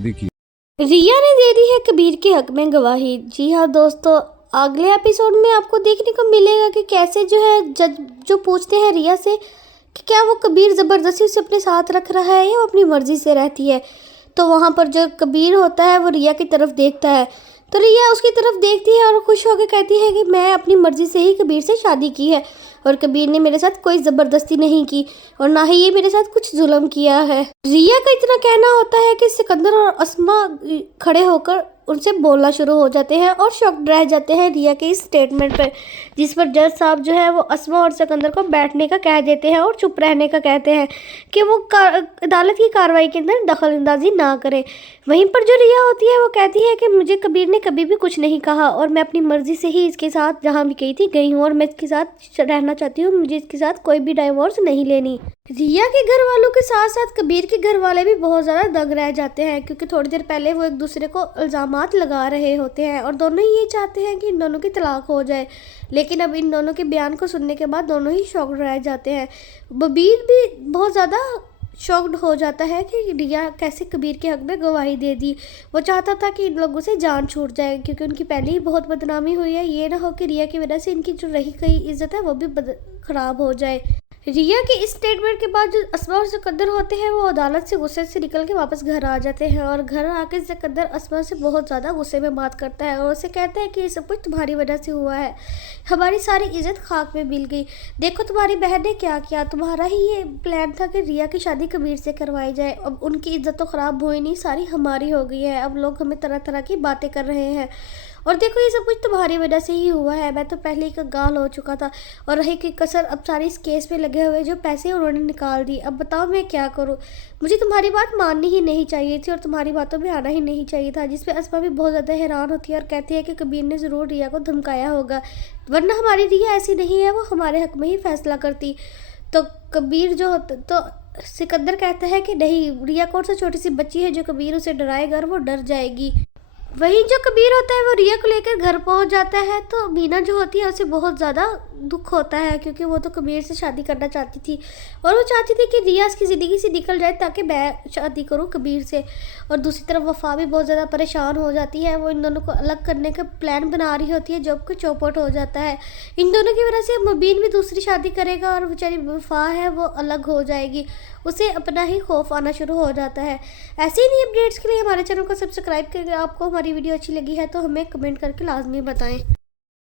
देखिए। रिया ने दे दी है कबीर के हक में गवाही। जी हाँ दोस्तों, अगले एपिसोड में आपको देखने को मिलेगा कि कैसे जो है जज जो पूछते हैं रिया से कि क्या वो कबीर ज़बरदस्ती उसे अपने साथ रख रहा है या वो अपनी मर्ज़ी से रहती है। तो वहाँ पर जो कबीर होता है वो रिया की तरफ देखता है, तो रिया उसकी तरफ देखती है और खुश होकर कहती है कि मैं अपनी मर्ज़ी से ही कबीर से शादी की है और कबीर ने मेरे साथ कोई ज़बरदस्ती नहीं की और ना ही ये मेरे साथ कुछ जुल्म किया है। रिया का इतना कहना होता है कि सिकंदर और अस्मा खड़े होकर उनसे बोलना शुरू हो जाते हैं और शॉक्ड रह जाते हैं रिया के इस स्टेटमेंट पर, जिस पर जज साहब जो है वो अस्मा और सिकंदर को बैठने का कह देते हैं और चुप रहने का कहते हैं कि वो अदालत की कार्रवाई के अंदर दखल अंदाजी ना करें। वहीं पर जो रिया होती है वो कहती है कि मुझे कबीर ने कभी भी कुछ नहीं कहा और मैं अपनी मर्जी से ही इसके साथ जहाँ भी गई थी गई हूँ और मैं इसके साथ रहना चाहती हूँ, मुझे इसके साथ कोई भी डाइवोर्स नहीं लेनी। रिया के घर वालों के साथ साथ कबीर के घर वाले भी बहुत ज़्यादा दंग रह जाते हैं, क्योंकि थोड़ी देर पहले वो एक दूसरे को इल्ज़ामात लगा रहे होते हैं और दोनों ही ये चाहते हैं कि इन दोनों की तलाक हो जाए। लेकिन अब इन दोनों के बयान को सुनने के बाद दोनों ही शॉक्ड रह जाते हैं। बबीर भी बहुत ज़्यादा शॉक्ड हो जाता है कि रिया कैसे कबीर के हक में गवाही दे दी। वो चाहता था कि इन लोगों से जान छूट जाए, क्योंकि उनकी पहले ही बहुत बदनामी हुई है। ये ना हो कि रिया की वजह से इनकी जो रही गई इज्जत है वो भी ख़राब हो जाए। रिया के इस स्टेटमेंट के बाद जो अस्मा और सिकंदर होते हैं वो अदालत से गुस्से से निकल के वापस घर आ जाते हैं और घर आके सिकंदर अस्मा से बहुत ज़्यादा गुस्से में बात करता है और उसे कहता है कि ये सब कुछ तुम्हारी वजह से हुआ है, हमारी सारी इज्जत खाक में मिल गई। देखो तुम्हारी बहन ने क्या किया, तुम्हारा ही ये प्लान था कि रिया की शादी कबीर से करवाई जाए। अब उनकी इज्जत तो ख़राब हुई नहीं, सारी हमारी हो गई है। अब लोग हमें तरह तरह की बातें कर रहे हैं और देखो ये सब कुछ तुम्हारी वजह से ही हुआ है। मैं तो पहले ही कंगाल हो चुका था और रही की कसर अब सारी इस केस में लगे हुए जो पैसे उन्होंने निकाल दी। अब बताओ मैं क्या करूं, मुझे तुम्हारी बात माननी ही नहीं चाहिए थी और तुम्हारी बातों में आना ही नहीं चाहिए था। जिस पे अस्मा भी बहुत ज़्यादा हैरान होती है और कहती है कि कबीर ने ज़रूर रिया को धमकाया होगा, वरना हमारी रिया ऐसी नहीं है, वो हमारे हक में ही फैसला करती। तो कबीर जो होता तो सिकंदर कहता है कि नहीं, रिया कौन सा छोटी सी बच्ची है जो कबीर उसे डराएगा और वो डर जाएगी। वहीं जो कबीर होता है वो रिया को लेकर घर पहुंच जाता है, तो मीना जो होती है उसे बहुत ज़्यादा दुख होता है, क्योंकि वो तो कबीर से शादी करना चाहती थी और वो चाहती थी कि रिया इसकी ज़िंदगी से निकल जाए ताकि मैं शादी करूं कबीर से। और दूसरी तरफ वफ़ा भी बहुत ज़्यादा परेशान हो जाती है, वो इन दोनों को अलग करने का प्लान बना रही होती है, जब को चौपट हो जाता है। इन दोनों की वजह से मुबीन भी दूसरी शादी करेगा और बेचारी वफ़ा है वो अलग हो जाएगी, उसे अपना ही खौफ आना शुरू हो जाता है। ऐसे ही नई अपडेट्स के लिए हमारे चैनल को सब्सक्राइब करके, आपको हमारी वीडियो अच्छी लगी है तो हमें कमेंट करके लाजमी बताएं।